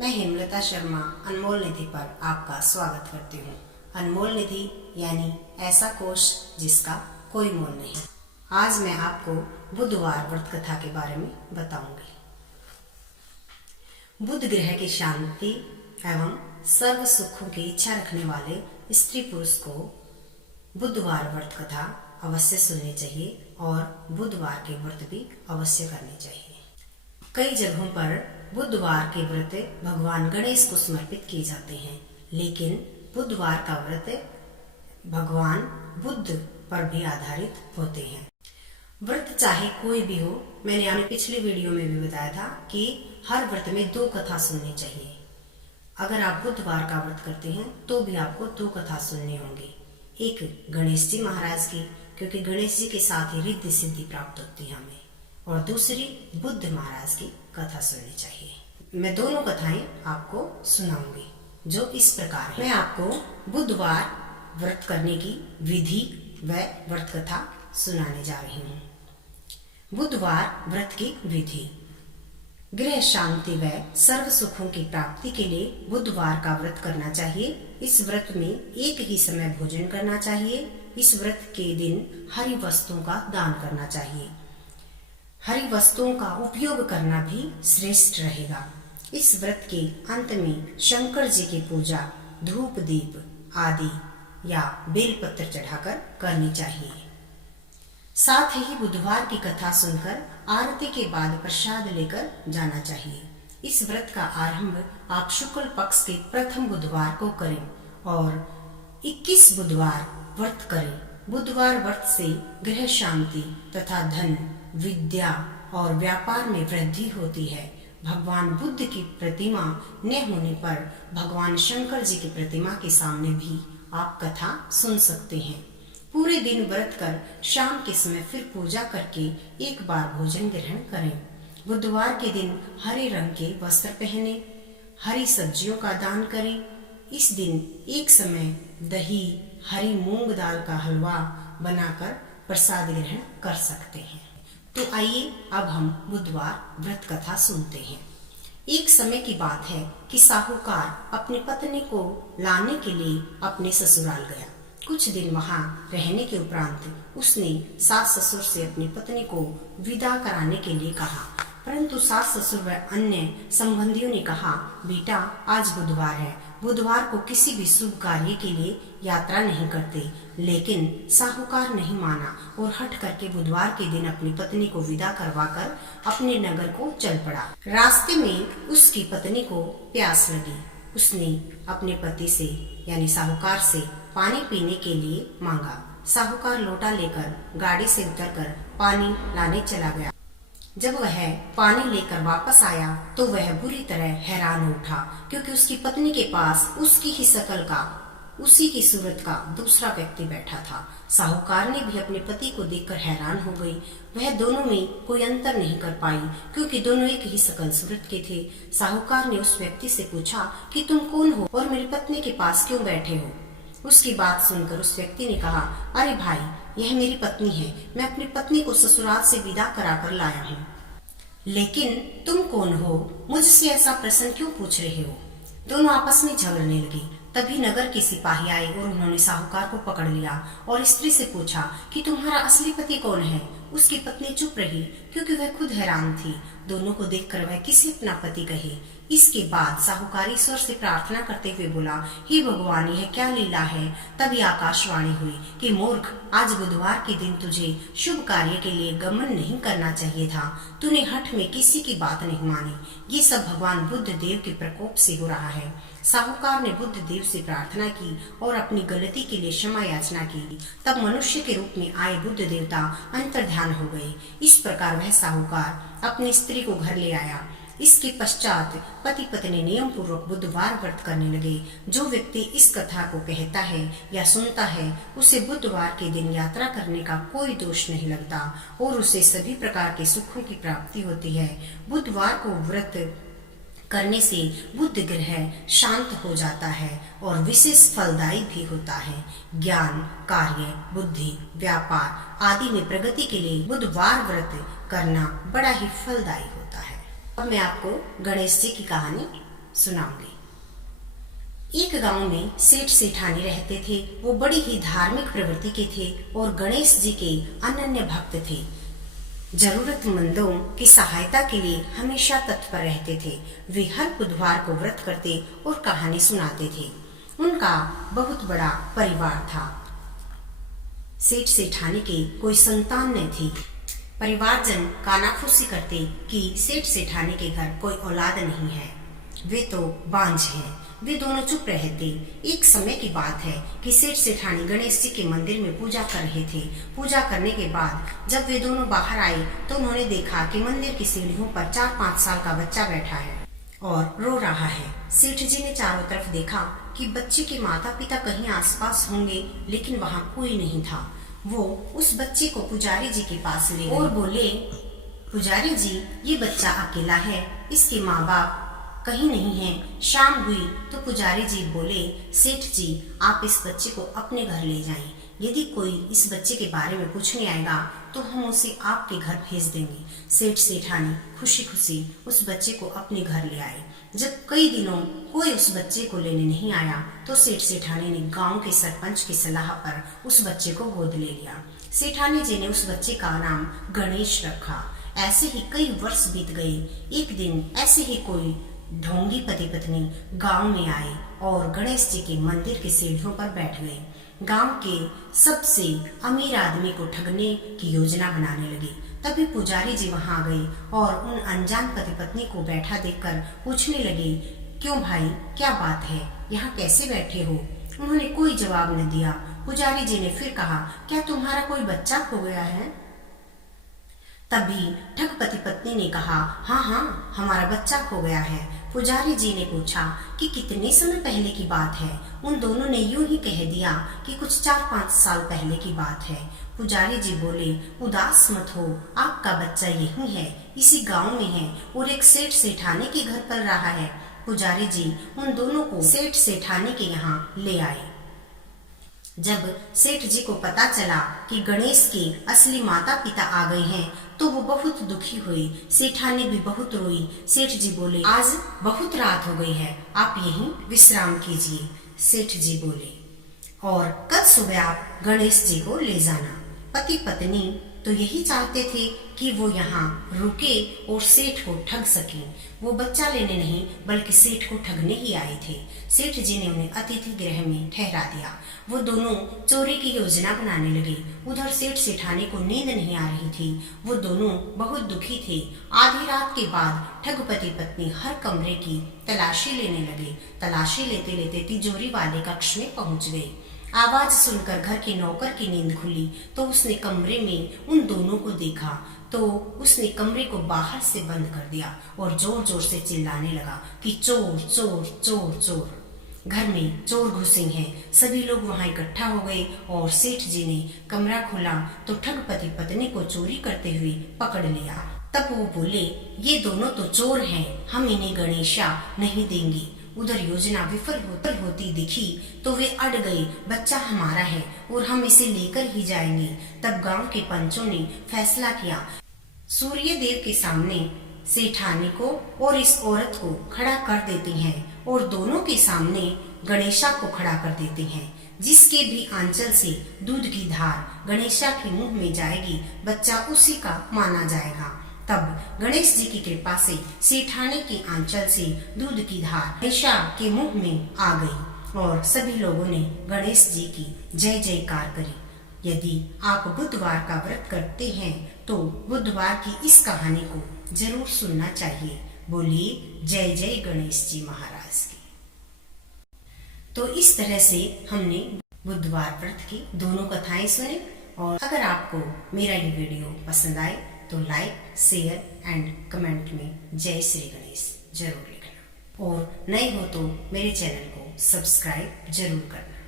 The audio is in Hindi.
मैं हेमलता शर्मा अनमोल निधि पर आपका स्वागत करती हूँ। अनमोल निधि यानी ऐसा कोश जिसका कोई मोल नहीं। आज मैं आपको बुधवार व्रत कथा के बारे में बताऊंगी। बुध ग्रह की शांति एवं सर्व सुखों की इच्छा रखने वाले स्त्री पुरुष को बुधवार व्रत कथा अवश्य सुननी चाहिए और बुधवार के व्रत भी अवश्य करने चाहिए। कई जगहों पर बुधवार के व्रत भगवान गणेश को समर्पित किए जाते हैं, लेकिन बुधवार का व्रत भगवान बुद्ध पर भी आधारित होते हैं। व्रत चाहे कोई भी हो, मैंने अपने पिछले वीडियो में भी बताया था कि हर व्रत में 2 कथा सुननी चाहिए। अगर आप बुधवार का व्रत करते हैं तो भी आपको 2 कथा सुननी होंगी। एक गणेश जी महाराज की, क्योंकि गणेश जी के साथ ही रिद्धि सिद्धि प्राप्त होती है हमें, और दूसरी बुद्ध महाराज की कथा सुननी चाहिए। मैं दोनों कथाएं आपको सुनाऊंगी जो इस प्रकार है। मैं आपको बुधवार व्रत करने की विधि व व्रत कथा सुनाने जा रही हूँ। बुधवार व्रत की विधि। गृह शांति व सर्व सुखों की प्राप्ति के लिए बुधवार का व्रत करना चाहिए। इस व्रत में एक ही समय भोजन करना चाहिए। इस व्रत के दिन हरी वस्तुओं का दान करना चाहिए। हरी वस्तुओं का उपयोग करना भी श्रेष्ठ रहेगा। इस व्रत के अंत में शंकर जी की पूजा धूप दीप आदि या बेलपत्र चढ़ाकर करनी चाहिए। साथ ही बुधवार की कथा सुनकर आरती के बाद प्रसाद लेकर जाना चाहिए। इस व्रत का आरंभ आप शुक्ल पक्ष के प्रथम बुधवार को करें और 21 बुधवार व्रत करें। बुधवार व्रत से गृह शांति तथा धन विद्या और व्यापार में वृद्धि होती है। भगवान बुद्ध की प्रतिमा न होने पर भगवान शंकर जी की प्रतिमा के सामने भी आप कथा सुन सकते हैं। पूरे दिन व्रत कर शाम के समय फिर पूजा करके एक बार भोजन ग्रहण करें। बुधवार के दिन हरे रंग के वस्त्र पहने, हरी सब्जियों का दान करें। इस दिन एक समय दही हरी मूंग दाल का हलवा बनाकर प्रसाद ग्रहण कर सकते हैं। तो आइए अब हम बुधवार व्रत कथा सुनते हैं। एक समय की बात है कि साहूकार अपनी पत्नी को लाने के लिए अपने ससुराल गया। कुछ दिन वहां रहने के उपरांत उसने सास ससुर से अपनी पत्नी को विदा कराने के लिए कहा, परंतु सास ससुर व अन्य संबंधियों ने कहा, बेटा आज बुधवार है, बुधवार को किसी भी शुभ कार्य के लिए यात्रा नहीं करते। लेकिन साहूकार नहीं माना और हट करके बुधवार के दिन अपनी पत्नी को विदा करवाकर अपने नगर को चल पड़ा। रास्ते में उसकी पत्नी को प्यास लगी। उसने अपने पति से यानी साहूकार से पानी पीने के लिए मांगा। साहूकार लोटा लेकर गाड़ी से उतरकर पानी लाने चला गया। जब वह पानी लेकर वापस आया तो वह बुरी तरह हैरान उठा, क्योंकि उसकी पत्नी के पास उसकी ही शकल का, उसी की सूरत का दूसरा व्यक्ति बैठा था। साहूकार ने भी अपने पति को देखकर हैरान हो गई। वह दोनों में कोई अंतर नहीं कर पाई, क्योंकि दोनों एक ही शकल सूरत के थे। साहूकार ने उस व्यक्ति से पूछा कि तुम कौन हो और मेरी पत्नी के पास क्यों बैठे हो। उसकी बात सुनकर उस व्यक्ति ने कहा, अरे भाई, यह मेरी पत्नी है। मैं अपनी पत्नी को ससुराल से विदा कराकर लाया हूँ। लेकिन तुम कौन हो, मुझसे ऐसा प्रश्न क्यों पूछ रहे हो। दोनों आपस में झगड़ने लगे। तभी नगर के सिपाही आए और उन्होंने साहूकार को पकड़ लिया और स्त्री से पूछा कि तुम्हारा असली पति कौन है। उसकी पत्नी चुप रही, क्योंकि वह खुद हैरान थी। दोनों को देखकर वह किसे अपना पति कहे। इसके बाद साहूकार ईश्वर से प्रार्थना करते हुए बोला, हे भगवान, यह क्या लीला है। तभी आकाशवाणी हुई कि मूर्ख, आज बुधवार के दिन तुझे शुभ कार्य के लिए गमन नहीं करना चाहिए था। तूने हठ में किसी की बात नहीं मानी। ये सब भगवान बुद्ध देव के प्रकोप से हो रहा है। साहूकार ने बुद्ध देव से प्रार्थना की और अपनी गलती के लिए क्षमा याचना की। तब मनुष्य के रूप में आए बुद्ध देवता अंतर्ध्यान हो गए। इस प्रकार वह साहूकार अपनी स्त्री को घर ले आया। इसके पश्चात पति पत्नी नियम पूर्वक बुधवार व्रत करने लगे। जो व्यक्ति इस कथा को कहता है या सुनता है, उसे बुधवार के दिन यात्रा करने का कोई दोष नहीं लगता और उसे सभी प्रकार के सुखों की प्राप्ति होती है। बुधवार को व्रत करने से बुध ग्रह शांत हो जाता है और विशेष फलदायी भी होता है। ज्ञान, कार्य, बुद्धि, व्यापार आदि में प्रगति के लिए बुधवार व्रत करना बड़ा ही फलदायी होता है। अब मैं आपको गणेश जी की कहानी सुनाऊंगी। एक गांव में सेठ सेठानी रहते थे। वो बड़ी ही धार्मिक प्रवृत्ति के थे और गणेश जी के अनन्य भक्त थे। जरूरतमंदों की सहायता के लिए हमेशा तत्पर रहते थे। वे हर बुधवार को व्रत करते और कहानी सुनाते थे। उनका बहुत बड़ा परिवार था। सेठ सेठानी के कोई संतान नहीं थी। परिवारजन कानाफूसी करते कि सेठ सेठानी के घर कोई औलाद नहीं है, वे तो बांझ हैं। वे दोनों चुप रहते। एक समय की बात है कि सेठ सेठानी गणेश जी के मंदिर में पूजा कर रहे थे। पूजा करने के बाद जब वे दोनों बाहर आए तो उन्होंने देखा कि मंदिर की सीढ़ियों पर 4-5 साल का बच्चा बैठा है और रो रहा है। सेठ जी ने चारों तरफ देखा कि बच्चे के माता पिता कहीं आसपास होंगे, लेकिन वहाँ कोई नहीं था। वो उस बच्चे को पुजारी जी के पास ले और बोले, पुजारी जी, ये बच्चा अकेला है, इसके माँ बाप कहीं नहीं है। शाम हुई तो पुजारी जी बोले, सेठ जी, आप इस बच्चे को अपने घर ले जाएं। यदि कोई इस बच्चे के बारे में पूछने आएगा तो हम उसे आपके घर भेज देंगे। सेठ सेठानी खुशी खुशी उस बच्चे को अपने घर ले आए। जब कई दिनों कोई उस बच्चे को लेने नहीं आया तो सेठ सेठानी ने गांव के सरपंच की सलाह पर उस बच्चे को गोद ले लिया। सेठानी जी ने उस बच्चे का नाम गणेश रखा। ऐसे ही कई वर्ष बीत गए। एक दिन ऐसे ही कोई ढोंगी पति पत्नी गांव में आए और गणेश जी के मंदिर की सीढ़ियों पर बैठ गए। गांव के सबसे अमीर आदमी को ठगने की योजना बनाने लगे। तभी पुजारी जी वहां आ गए और उन अनजान पति पत्नी को बैठा देखकर पूछने लगे, क्यों भाई, क्या बात है, यहाँ कैसे बैठे हो? उन्होंने कोई जवाब न दिया। पुजारी जी ने फिर कहा, क्या तुम्हारा कोई बच्चा खो गया है? तभी ठग पति पत्नी ने कहा, हाँ, हमारा बच्चा खो गया है। पुजारी जी ने पूछा कि कितने समय पहले की बात है? उन दोनों ने यूं ही कह दिया कि कुछ 4-5 साल पहले की बात है। पुजारी जी बोले, उदास मत हो, आपका बच्चा यही है, इसी गांव में है और एक सेठ सेठानी के घर पल रहा है। पुजारी जी उन दोनों को सेठ सेठानी के यहाँ ले आए। जब सेठ जी को पता चला कि गणेश के असली माता पिता आ गए हैं तो वो बहुत दुखी हुई। सेठानी भी बहुत रोई। सेठ जी बोले, आज बहुत रात हो गई है, आप यहीं विश्राम कीजिए। सेठ जी बोले, और कल सुबह आप गणेश जी को ले जाना। पति पत्नी तो यही चाहते थे कि वो यहाँ रुके और सेठ को ठग सकें। वो बच्चा लेने नहीं बल्कि सेठ को ठगने ही आए थे। सेठ जी ने उन्हें अतिथि गृह में ठहरा दिया। वो दोनों चोरी की योजना बनाने लगे। उधर सेठ सेठानी को नींद नहीं आ रही थी। वो दोनों बहुत दुखी थे। आधी रात के बाद ठग पति पत्नी हर कमरे की तलाशी लेने लगे। तलाशी लेते लेते तिजोरी वाले कक्ष में पहुंच गए। आवाज सुनकर घर के नौकर की नींद खुली तो उसने कमरे में उन दोनों को देखा तो उसने कमरे को बाहर से बंद कर दिया और जोर जोर से चिल्लाने लगा कि चोर चोर चोर चोर, घर में चोर घुसे हैं। सभी लोग वहां इकट्ठा हो गए और सेठ जी ने कमरा खोला तो ठग पति पत्नी को चोरी करते हुए पकड़ लिया। तब वो बोले, ये दोनों तो चोर हैं, हम इन्हें गणेशा नहीं देंगे। उधर योजना विफल होती दिखी तो वे अड़ गए, बच्चा हमारा है और हम इसे लेकर ही जाएंगे। तब गांव के पंचों ने फैसला किया, सूर्य देव के सामने सेठानी को और इस औरत को खड़ा कर देते हैं और दोनों के सामने गणेशा को खड़ा कर देते हैं। जिसके भी आंचल से दूध की धार गणेशा के मुंह में जाएगी, बच्चा उसी का माना जाएगा। तब गणेश जी की कृपा से सेठानी के आंचल से दूध की धार गणेशा के मुंह में आ गई और सभी लोगों ने गणेश जी की जय जयकार करी। यदि आप बुधवार का व्रत करते हैं तो बुधवार की इस कहानी को जरूर सुनना चाहिए। बोलिए जय जय गणेश जी महाराज की। तो इस तरह से हमने बुधवार व्रत की दोनों कथाएं सुनी और अगर आपको मेरा ये वीडियो पसंद आए तो लाइक, शेयर एंड कमेंट में जय श्री गणेश जरूर लिखना और नए हो तो मेरे चैनल को सब्सक्राइब जरूर करना।